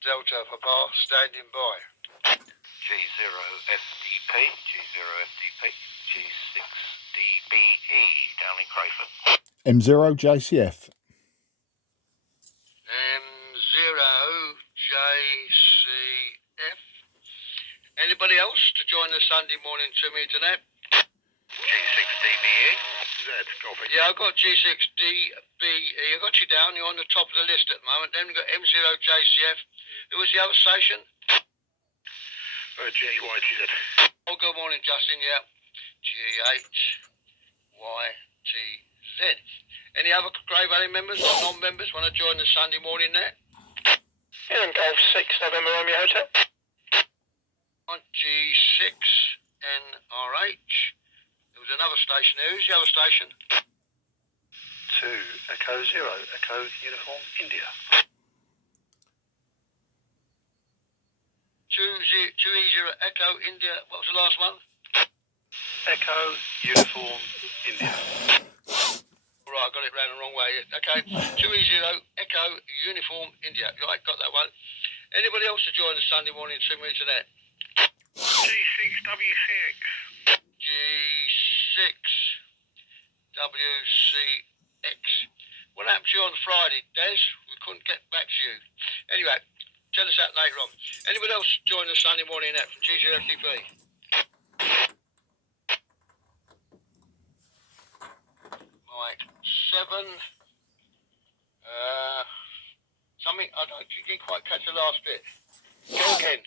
Delta Papa, standing by. G0FDP, G6DBE down in Crayford. M0 JCF. M0JCF. Anybody else to join the Sunday morning to me tonight? G6DBE. Z, copy. Yeah, I've got G6DBE. I've got you down. You're on the top of the list at the moment. Then we've got M0JCF. Who was the other station? GYTZ. Oh, good morning, Justin. Yeah. GHYTZ. Any other Grey Valley members or non-members want to join the Sunday morning there? Golf 6 November Romeo Hotel. On G6NRH. There was another station there. Who's the other station? 2 Echo 0 Echo Uniform India. 2E0 Echo India. What was the last one? Echo Uniform India. Right, I got it round the wrong way. Okay, 2E0 Echo Uniform India. Right, got that one. Anybody else to join the Sunday morning 2 minutes of that? G6W6. G6WCX. What happened to you on Friday, Des? We couldn't get back to you. Anyway, tell us that later on. Anybody else join the Sunday morning net from G0FTP? Mike 7. Something I didn't quite catch the last bit. Go again.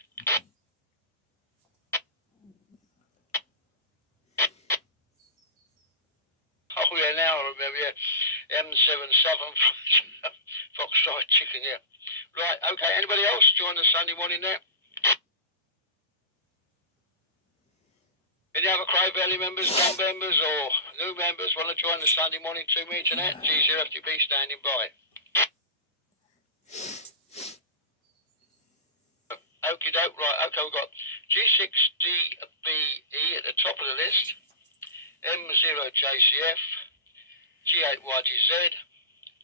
Oh yeah, now I remember. Yeah, M7 Southern Foxtrot Chicken. Yeah. Right. Okay. Anybody else join the Sunday morning there? Any other Crow Valley members, non-members, or new members want to join the Sunday morning 2 minutes and that? G0FTP standing by. Okie doke. Right. Okay. We've got G6DBE at the top of the list. M0JCF, G8YTZ,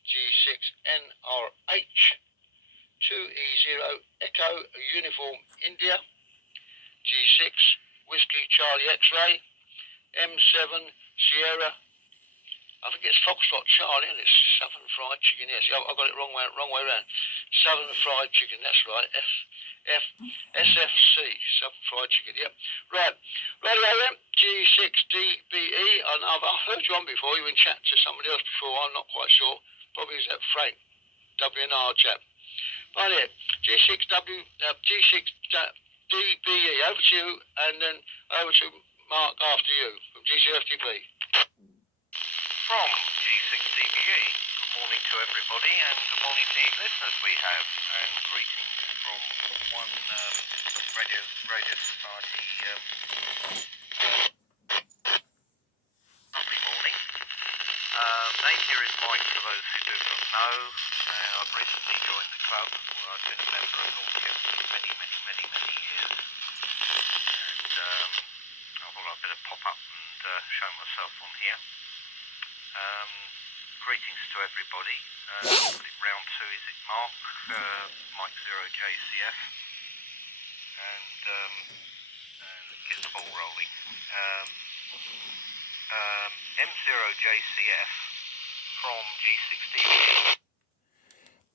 G6NRH, 2E0 Echo Uniform India, G6 Whiskey Charlie X-Ray, M7 Sierra, I think it's Foxtrot Charlie, and it's Southern Fried Chicken. Yes, I got it wrong way around. Southern Fried Chicken, that's right. SFC, Southern Fried Chicken. Yep. Right. Radio then. G6DBE. I've heard you on before. You've been chatting to somebody else before. I'm not quite sure. Probably is that Frank WNR chap. Right here. G6DBE. Over to you, and then over to Mark after you from G0FTP. From G6DBE, good morning to everybody, and good morning to the listeners we have, and greetings from one Radio Society lovely morning. Name here is Mike, for those who do not know. I've recently joined the club, where I've been a member of North Kent for many years, and I thought I'd better pop up and show myself on here. Greetings to everybody. Round 2 is it Mark, Mike 0JCF, and get the ball rolling. M0JCF from G6DBE.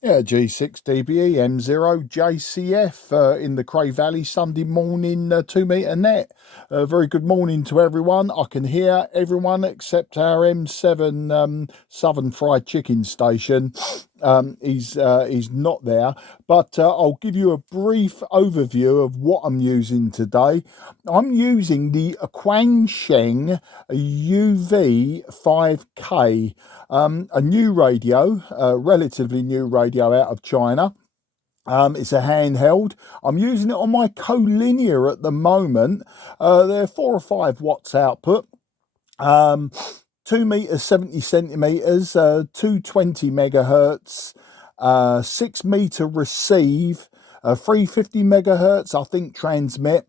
Yeah, G6DBE, M0 JCF in the Cray Valley Sunday morning 2 metre net. Very good morning to everyone. I can hear everyone except our M7 Southern Fried Chicken station. He's not there, but I'll give you a brief overview of what I'm using today. I'm using the Quansheng UV-K5, a new radio, relatively new radio out of China. It's a handheld. I'm using it on my collinear at the moment. They're 4 or 5 watts output. 2 meters 70 centimeters, 220 megahertz, 6 meter receive, 350 megahertz I think transmit,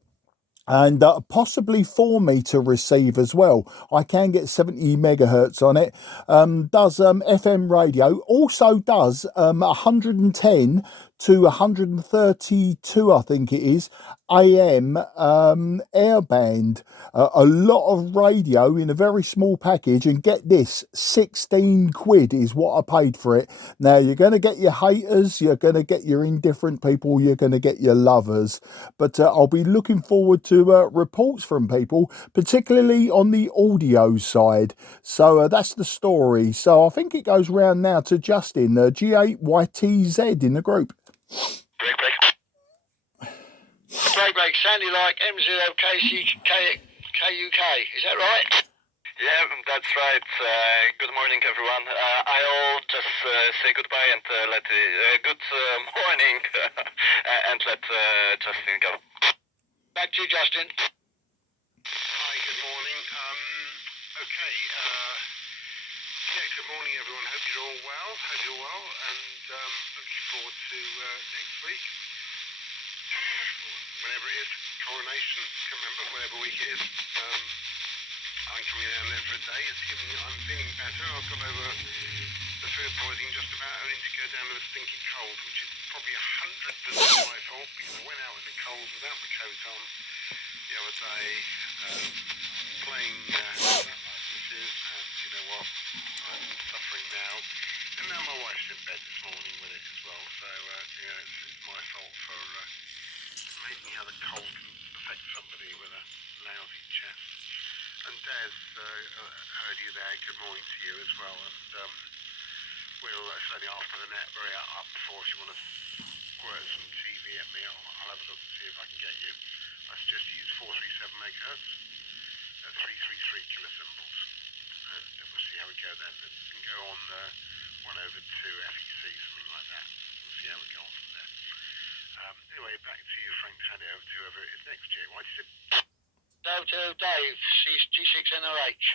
and possibly 4 meter receive as well. I can get 70 megahertz on it. Does FM radio, also does 110 to 132, I think it is, AM airband. A lot of radio in a very small package, and get this, 16 quid is what I paid for it. Now, you're going to get your haters, you're going to get your indifferent people, you're going to get your lovers, but I'll be looking forward to reports from people, particularly on the audio side. So that's the story. So I think it goes round now to Justin, G8YTZ in the group. Break, sounding like M0KCKUK, is that right? Yeah, that's right. Good morning, everyone. I'll just say goodbye and good morning and let Justin go. Back to you, Justin. Hi, good morning. Okay, yeah, good morning, everyone. Hope you're all well. And looking forward to next week. Whenever it is, coronation, can't remember, whatever week it is. I'm coming down there for a day. I'm feeling better. I've got over the food poisoning just about, only to go down with a stinking cold, which is probably 100% my fault, because I went out in the cold without the coat on the other day, playing licenses, and you know what, I'm suffering now. And now my wife's in bed this morning with it as well, so it's my fault for making how the cold can affect somebody with a lousy chest. And Des, heard you there, good morning to you as well, and we'll certainly after the net, very up before if you want to squirt some TV at me, I'll have a look and see if I can get you. I suggest you use 437 megahertz at 333 kilosymbols, and we'll see how we go then. And go on 1/2 FEC, something like that. We'll see how we go on from there. Anyway, back to you, Frank, to hand it over to whoever it is next year. Why did you Over to Dave, G6NOH.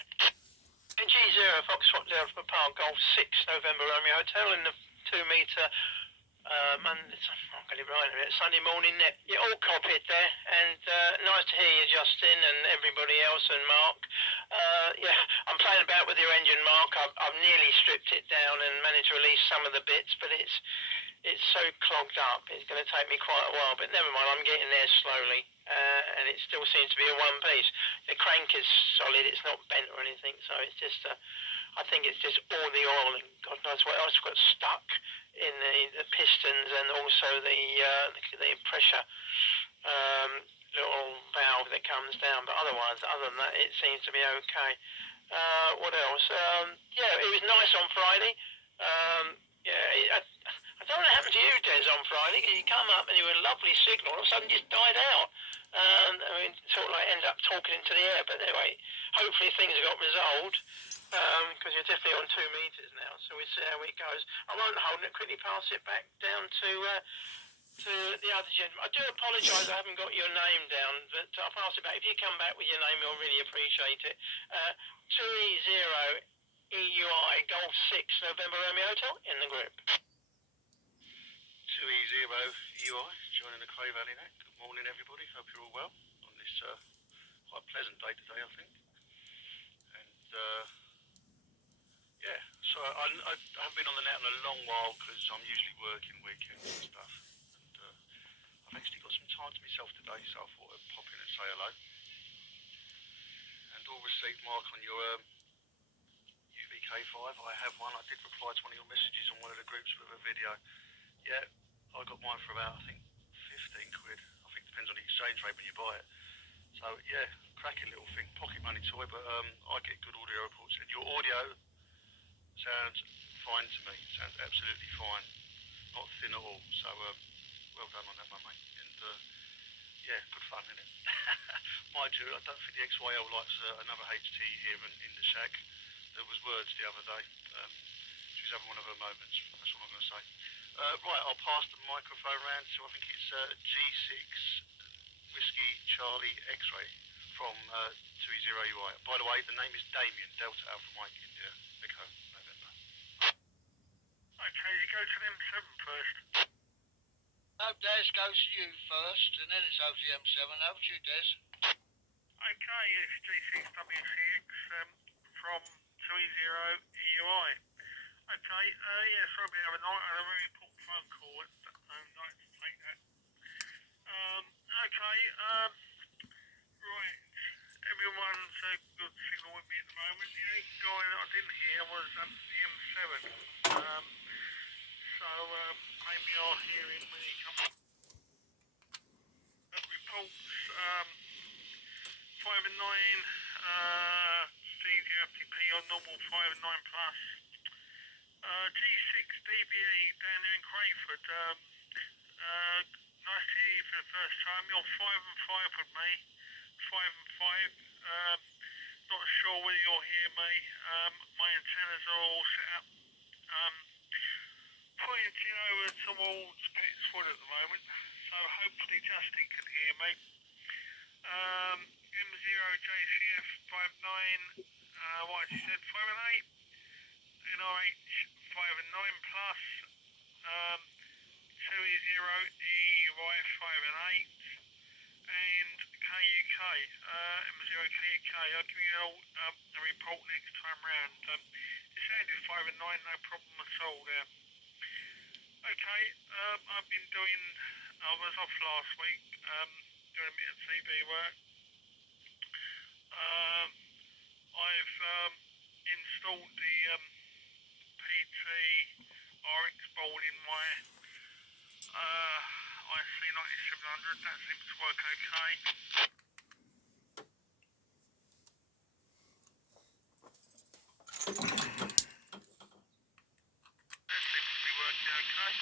G0 Foxtrot Delta Park Golf 6 November Romeo Hotel in the 2 metre Sunday morning net. You're all copied there, and nice to hear you, Justin, and everybody else, and Mark. Yeah, I'm playing about with your engine, Mark. I've nearly stripped it down and managed to release some of the bits, but it's so clogged up. It's going to take me quite a while, but never mind, I'm getting there slowly, and it still seems to be a one piece. The crank is solid, it's not bent or anything, so it's just I think it's just all the oil and God knows what else got stuck in the pistons, and also the pressure little valve that comes down, but other than that, it seems to be okay. What else? Yeah, it was nice on Friday. I don't know what happened to you, Des, on Friday, because you come up and you were a lovely signal, all of a sudden just died out. I mean, sort of like ended up talking into the air, but anyway, hopefully things have got resolved, because you're definitely on 2 metres now, so we'll see how it goes. I won't hold it, quickly pass it back down to the other gentleman. I do apologise, I haven't got your name down, but I'll pass it back. If you come back with your name, we'll really appreciate it. 2E0 EUI Golf 6 November Romeo Hotel in the group. 2E0 UI, joining the Clay Valley net. Good morning, everybody. Hope you're all well on this quite pleasant day today, I think. And yeah, so I haven't been on the net in a long while because I'm usually working weekends and stuff. And I've actually got some time to myself today, so I thought I'd pop in and say hello. And all received, Mark, on your UV-K5. I have one. I did reply to one of your messages on one of the groups with a video. Yeah, I got mine for about, I think, 15 quid. I think it depends on the exchange rate when you buy it. So yeah, cracking little thing, pocket money toy, but I get good audio reports, and your audio sounds fine to me. Sounds absolutely fine, not thin at all. So well done on that one, mate. And yeah, good fun, innit? Mind you, I don't think the XYL likes another HT here in the shack. There was words the other day. She was having one of her moments. That's all I'm going to say. Right, I'll pass the microphone round to, I think it's G6 Whiskey Charlie X-Ray from 2E0UI. By the way, the name is Damien, Delta Alpha Mike India Echo November. Okay, you go to the M7 first. No, Des goes to you first, and then it's over to the M7. Over to you, Des. Okay, it's G6WCX from 2E0EUI. Okay, yeah, sorry about the other night. I had a really important phone call at Okay, right. Everyone's a good signal with me at the moment. The only guy that I didn't hear was the M7. So maybe I'll hear him when he comes up. Reports 5 and 9, CVRS on normal 5 and 9 plus. G6 DBE down here in Crayford. Nice to hear you for the first time. You're 5 and 5 with me. 5 and 5. Not sure whether you'll hear me. My antennas are all set up. Pointing over towards Petswood at the moment. So hopefully Justin can hear me. M0JCF 59. What she said, 5 and 8. NRH 5 and 9 plus. 2E0EY 5 and 8. And KUK, M0KUK. I'll give you a report next time round. It sounded 5 and 9, no problem at all there. Okay, I've been doing, I was off last week, doing a bit of TV work. I've installed the PT RX board in my IC9700. That seems to work okay. That seems to be working okay.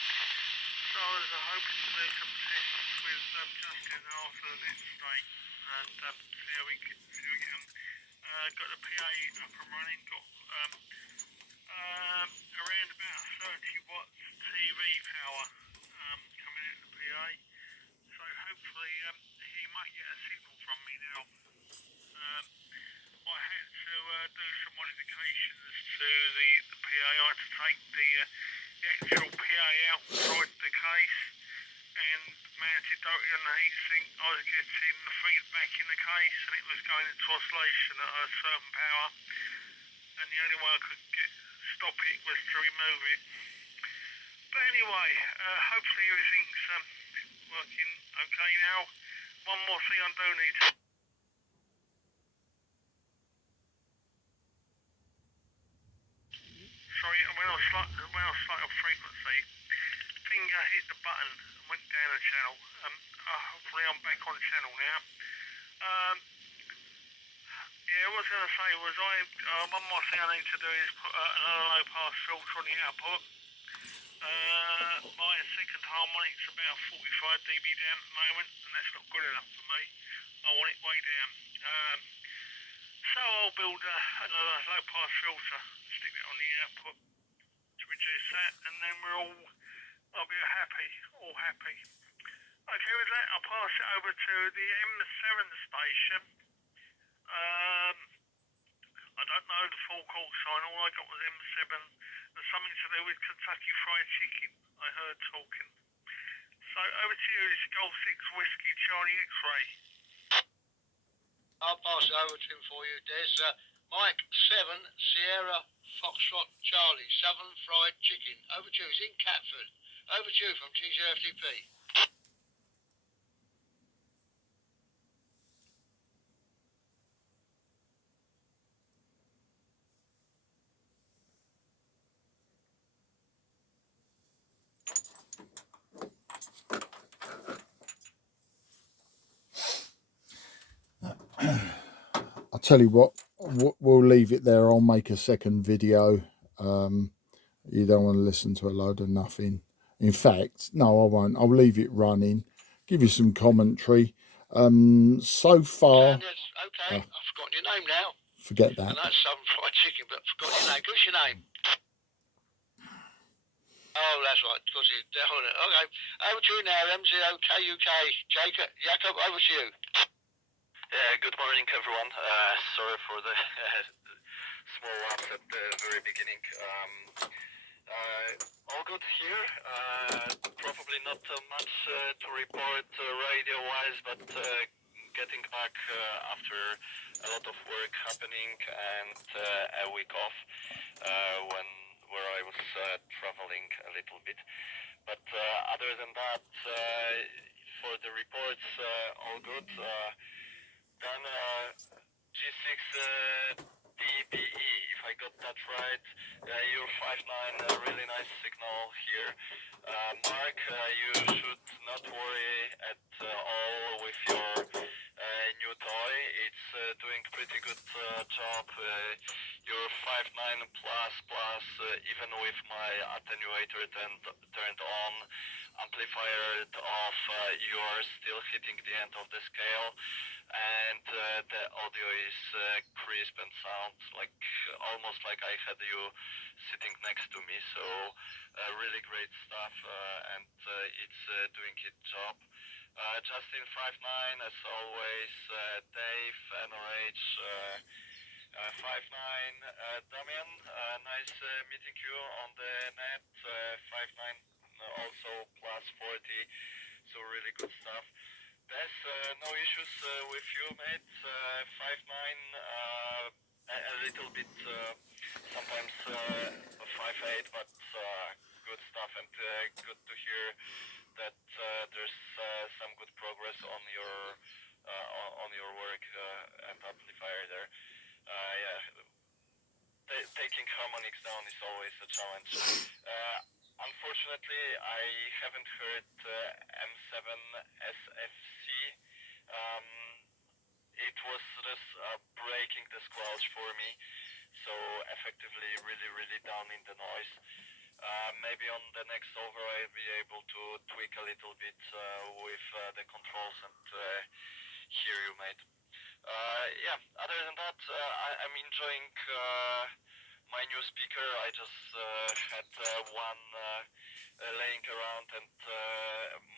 So I was hoping to do some tests with Justin after the next day and see how we get on. Got the PA up and running, got around about 30 watts TV power coming out of the PA. So hopefully he might get a signal from me now. I had to do some modifications to the PA. I had to take the actual PA outside the case and mount it directly on the heatsink. I was getting the feedback in the case and it was going into oscillation at a certain power, and the only way I could stop it was to remove it. But anyway, hopefully everything's working okay now. One more thing I do need to... Sorry, when I was slightly off frequency, finger hit the button and went down a channel. Hopefully I'm back on channel now. Yeah, what I was going to say was one more thing I need to do is put another low pass filter on the output. My second harmonic's about 45 dB down at the moment, and that's not good enough for me. I want it way down. So I'll build another low pass filter, stick that on the output to reduce that, and then I'll be all happy. Okay, with that I'll pass it over to the M7 station. I don't know the full call sign, all I got was M7 and something to do with Kentucky Fried Chicken, I heard talking. So over to you, this is Golf 6 Whiskey Charlie X-Ray. I'll pass it over to him for you, Des. Mike 7 Sierra Foxtrot Charlie, Southern Fried Chicken. Over to you, he's in Catford. Over to you from TCFTP. I'll tell you what, we'll leave it there. I'll make a second video. You don't want to listen to a load of nothing. In fact, no, I won't. I'll leave it running, give you some commentary. So far... Okay, I've forgotten your name now. Forget that. I know it's Southern Fried Chicken, but I've forgotten your name. Give us your name. Oh, that's right, because he's down on it. Okay, over to you now, M0KUK. Jacob, over to you. Yeah, good morning, everyone. Sorry for the small lapse at the very beginning. All good here. Probably not much to report radio-wise, but getting back after a lot of work happening and a week off where I was traveling a little bit. But other than that, for the reports all good. Then G6 DPE, if I got that right. Your 5.9, really nice signal here. Mark, you should not worry at all with your new toy. It's doing pretty good job. Your 5.9 plus, even with my attenuator turned on, amplifier off, you're still hitting the end of the scale, and the audio is crisp and sounds like almost like I had you sitting next to me. So really great stuff, and it's doing its job. Justin 5.9 as always. Dave NRH 5.9. Damian, nice meeting you on the net. 5.9 also plus 40. So really good stuff. There's no issues with you, mate. 5.9, a little bit, sometimes 5.8, but good stuff, and good to hear that there's some good progress on your work and amplifier there. Yeah, taking harmonics down is always a challenge. Unfortunately, I haven't heard M7 SFC. It was just breaking the squelch for me, so effectively really down in the noise. Maybe on the next over I'll be able to tweak a little bit with the controls and hear you, mate. Yeah, other than that, I'm enjoying my new speaker. I just had one laying around and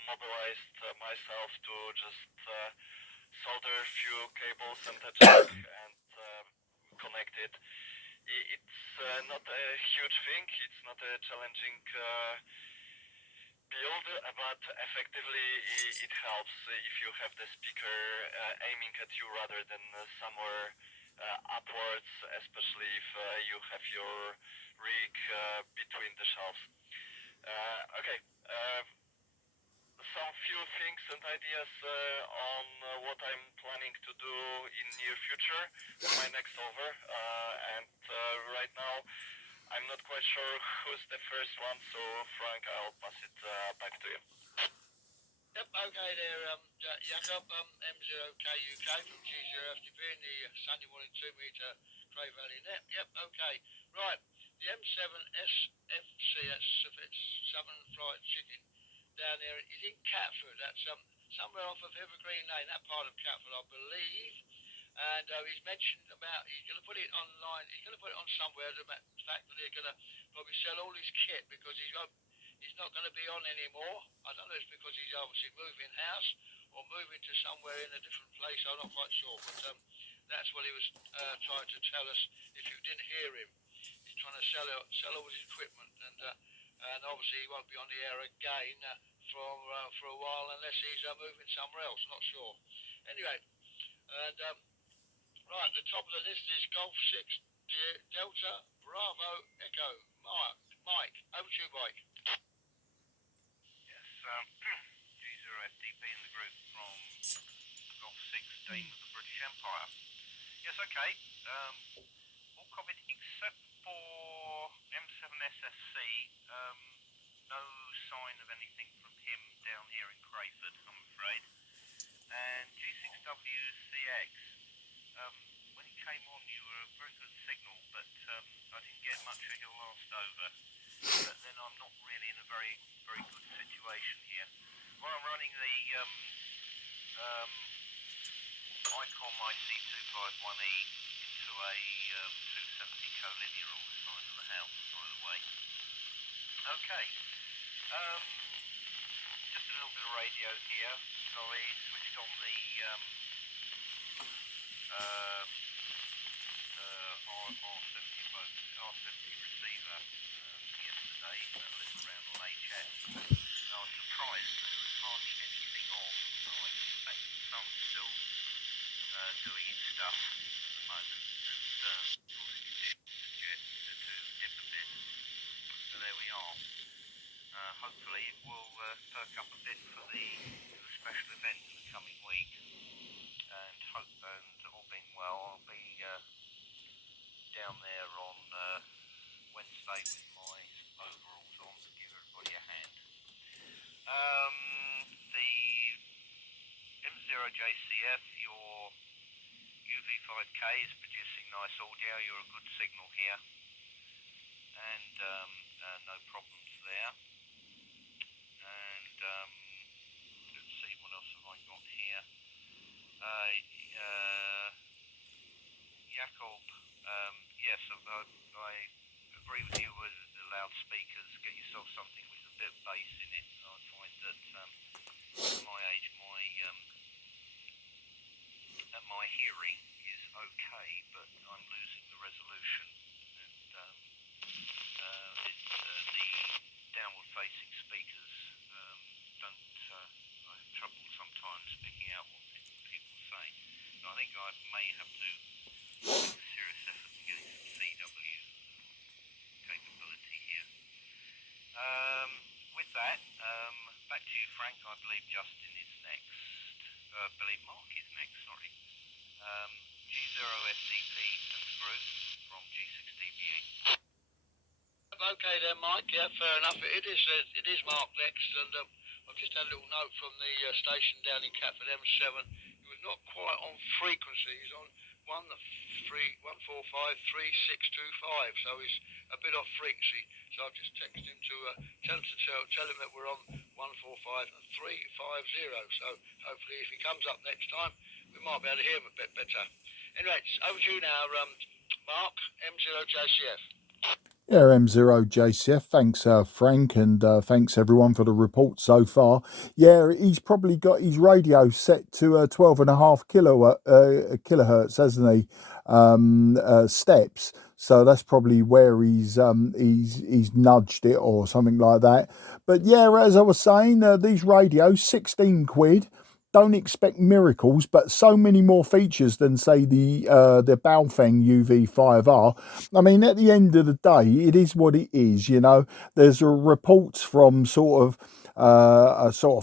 mobilized myself to just solder a few cables and a jack and connect it. It's not a huge thing, it's not a challenging build, but effectively it helps if you have the speaker aiming at you rather than somewhere upwards, especially if you have your rig between the shelves. Okay, some few things and ideas on what I'm planning to do in near future on my next over, and right now I'm not quite sure who's the first one, so Frank, I'll pass it back to you. Yep, okay there, Jakob, M0KUK from G0FDP in the Sunday morning 2 metre Cray Valley net. Yep, okay. Right, the M7 SFC, that's Southern Fried Chicken, down there is in Catford. That's somewhere off of Evergreen Lane, that part of Catford, I believe. And he's mentioned about he's going to put it online. He's going to put it on somewhere. The fact that they're going to probably sell all his kit because he's not going to be on anymore. I don't know if it's because he's obviously moving house or moving to somewhere in a different place. I'm not quite sure, but that's what he was trying to tell us. If you didn't hear him, he's trying to sell all his equipment, and obviously he won't be on the air again for a while unless he's moving somewhere else. Not sure. Anyway, and right, the top of the list is Golf 6 Delta Bravo Echo. Mike, over to you, Mike. Yes, G0FDP in the group from Golf 6 Dame of the British Empire. Yes, okay. All covered except for M7 SSC. No sign of anything from him down here in Crayford, I'm afraid. And G6WCX. When he came on, you were a very good signal, but I didn't get much of your last over. But then I'm not really in a very good situation here. Well, I'm running the Icon IC251E into a 270 collinear on the side of the house, by the way. Okay, just a little bit of radio here. So I switched on the R70 receiver yesterday, listened around on HS. I was surprised that there was hardly anything on, so I expect some still doing its stuff at the moment, and of course it did suggest to dip a bit, so there we are. Hopefully it will perk up a bit for the special with my overalls on to give everybody a hand. The M0JCF, your UV-K5 is producing nice audio. You're a good signal here, and no problems there. And let's see, what else have I got here? Jakob, yes, I agree with you with the loudspeakers. Get yourself something with a bit of bass in it. I find that at my age, my hearing is okay, but I'm losing the resolution, and the downward-facing speakers don't. I have trouble sometimes picking out what people say. So I think I may have to make a serious effort in getting some CW capability here. With that, back to you, Frank. I believe Justin is next. I believe Mark is next, sorry. G0SCP and the group from G6DBE. Okay then, Mike. Yeah, fair enough. It is Mark next, and I've just had a little note from the station down in Catford M7. He was not quite on frequency. He's on 1453625, so he's a bit off frequency. So I've just texted him to tell him that we're on 145.350. So hopefully, if he comes up next time, we might be able to hear him a bit better. Anyway, it's over to you now, Mark, M0JCF. Yeah, M0JCF. Thanks, Frank, and thanks everyone for the report so far. Yeah, he's probably got his radio set to 12.5 kilohertz, hasn't he? Steps. So that's probably where he's nudged it or something like that. But yeah, as I was saying, these radios, 16 quid. Don't expect miracles, but so many more features than, say, the Baofeng UV-5R. I mean, at the end of the day, it is what it is, you know. There's reports from sort of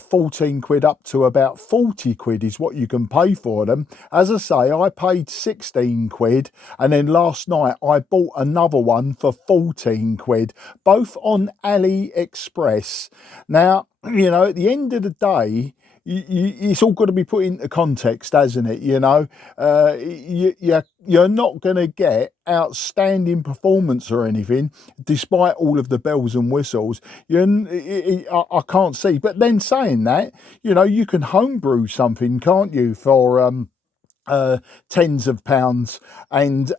14 quid up to about 40 quid is what you can pay for them. As I say, I paid 16 quid, and then last night I bought another one for 14 quid, both on AliExpress. Now, you know, at the end of the day, it's all got to be put into context, hasn't it? You know, you're not going to get outstanding performance or anything, despite all of the bells and whistles. I can't see. But then saying that, you know, you can homebrew something, can't you, for tens of pounds and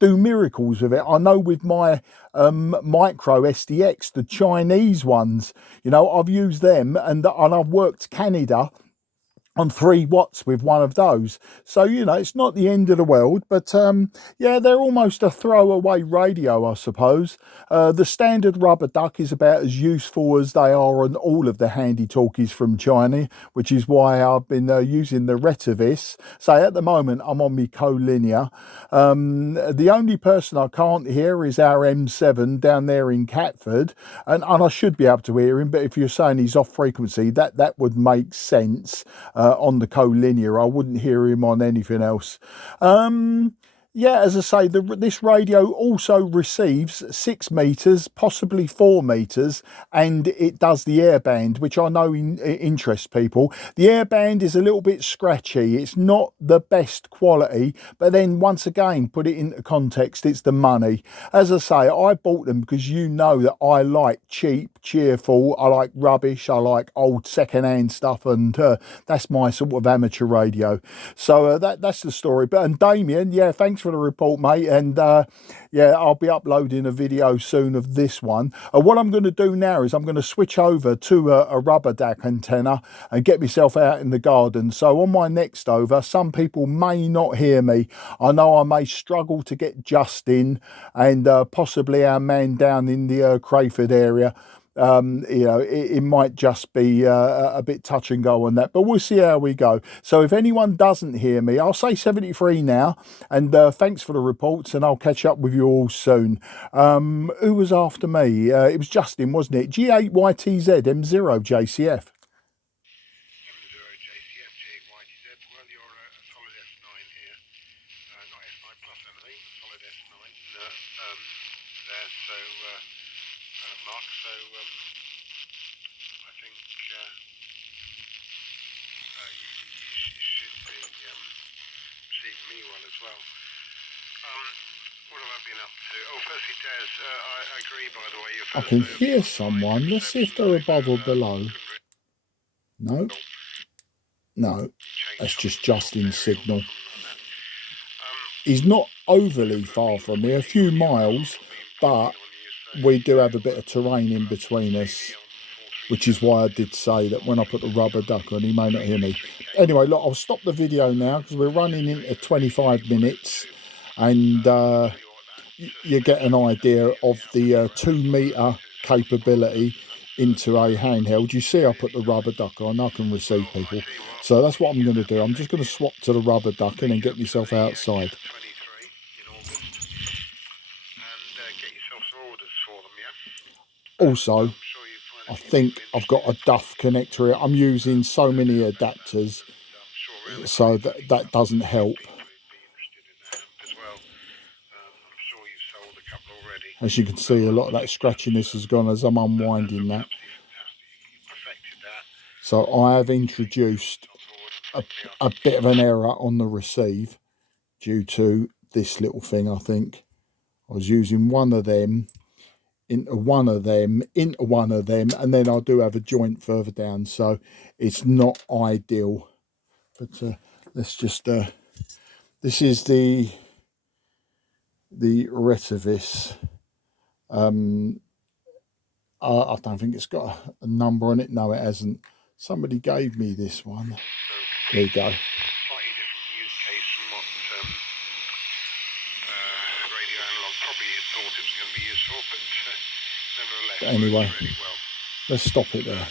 do miracles with it. I know with my micro SDX, the Chinese ones, you know, I've used them, and I've worked Canada on 3 watts with one of those. So, you know, it's not the end of the world, but yeah, they're almost a throwaway radio, I suppose. The standard rubber duck is about as useful as they are on all of the handy talkies from China, which is why I've been using the Retevis. So at the moment, I'm on my collinear. The only person I can't hear is our M7 down there in Catford, and I should be able to hear him, but if you're saying he's off frequency, that would make sense. On the collinear, I wouldn't hear him on anything else. Yeah, as I say, this radio also receives 6 meters, possibly 4 meters, and it does the airband, which I know interests people. The airband is a little bit scratchy. It's not the best quality, but then once again, put it into context, it's the money. As I say, I bought them because you know that I like cheap, cheerful, I like rubbish, I like old second-hand stuff, and that's my sort of amateur radio. So that's the story. And Damien, yeah, thanks for the report, mate, and yeah, I'll be uploading a video soon of this one. What I'm going to do now is I'm going to switch over to a rubber DAC antenna and get myself out in the garden. So on my next over, some people may not hear me. I know I may struggle to get Justin and possibly our man down in the Crayford area. You know, it might just be a bit touch and go on that, but we'll see how we go. So if anyone doesn't hear me, I'll say 73 now, and thanks for the reports, and I'll catch up with you all soon. Who was after me? It was Justin, wasn't it? G8YTZ M0JCF. M0JCF, G8YTZ. Well, you're a solid S9 here. Not S9 plus anything, solid S9. there, so Mark. So I think you should be receiving me one as well. What have I been up to? Oh, firstly, Des, I agree, by the way. I can hear someone. Let's see if they're above or below. No. No. That's just Justin's signal. He's not overly far from me, a few miles, but we do have a bit of terrain in between us, which is why I did say that when I put the rubber duck on, he may not hear me. Anyway, look, I'll stop the video now because we're running into 25 minutes, and you get an idea of the 2 metre capability into a handheld. You see I put the rubber duck on, I can receive people. So that's what I'm going to do. I'm just going to swap to the rubber duck and then get myself outside. Also, I think I've got a duff connector here. I'm using so many adapters, so that doesn't help. As you can see, a lot of that scratchiness has gone as I'm unwinding that. So I have introduced a bit of an error on the receive due to this little thing, I think. I was using one of them, into one of them, into one of them, and then I do have a joint further down, so it's not ideal. But let's just, this is the Retevis. I don't think it's got a number on it. No, it hasn't. Somebody gave me this one. There you go. Slightly different use case from what radio analog probably thought it was going to be useful, but nevertheless, Anyway, works really well. let's stop it there.